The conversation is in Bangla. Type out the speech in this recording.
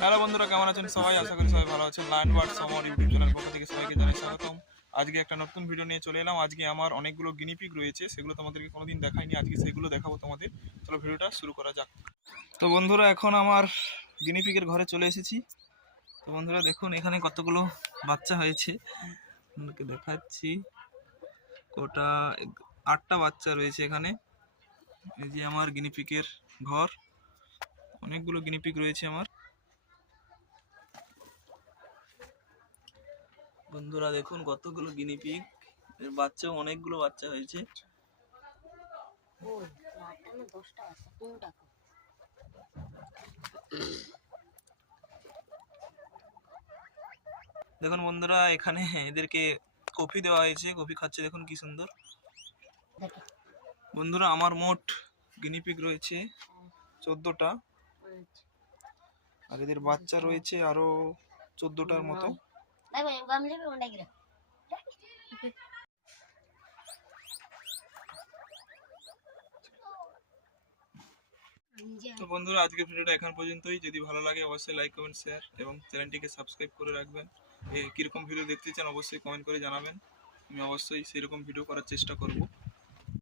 হ্যালো বন্ধুরা, কেমন আছেন সবাই? আশা করি সবাই ভালো আছেন। লায়ন বার্ডস আমার ইউটিউব চ্যানেল পক্ষ থেকে সবাইকে জানাই স্বাগতম। আজকে একটা নতুন ভিডিও নিয়ে চলে এলাম। আজকে আমার অনেকগুলো গিনিপিগ রয়েছে, সেগুলো তোমাদেরকে কোনোদিন দেখাইনি, আজকে সেগুলো দেখাবো তোমাদের। চলো ভিডিওটা শুরু করা যাক। তো বন্ধুরা, এখন আমার গিনিপিগের ঘরে চলে এসেছি। তো বন্ধুরা দেখুন, এখানে কতগুলো বাচ্চা হয়েছে, আপনাদেরকে দেখাচ্ছি। কটা, 8টা বাচ্চা রয়েছে এখানে। এই যে আমার গিনিপিগের ঘর, অনেকগুলো গিনিপিগ রয়েছে আমার। বন্ধুরা দেখুন কতগুলো গিনিপিগ, এর বাচ্চাও অনেকগুলো বাচ্চা হয়েছে। দেখুন বন্ধুরা, এখানে এদেরকে কফি দেওয়া হয়েছে, কফি খাচ্ছে, দেখুন কি সুন্দর। বন্ধুরা আমার মোট গিনিপিগ রয়েছে 14টা, আর এদের বাচ্চা রয়েছে আরো 14টার মতো। তো বন্ধুরা আজকের ভিডিওটা এখন পর্যন্তই। যদি ভালো লাগে অবশ্যই লাইক, কমেন্ট, শেয়ার এবং চ্যানেলটিকে সাবস্ক্রাইব করে রাখবেন। কীরকম ভিডিও দেখতে চান অবশ্যই কমেন্ট করে জানাবেন, আমি অবশ্যই সেরকম ভিডিও করার চেষ্টা করব।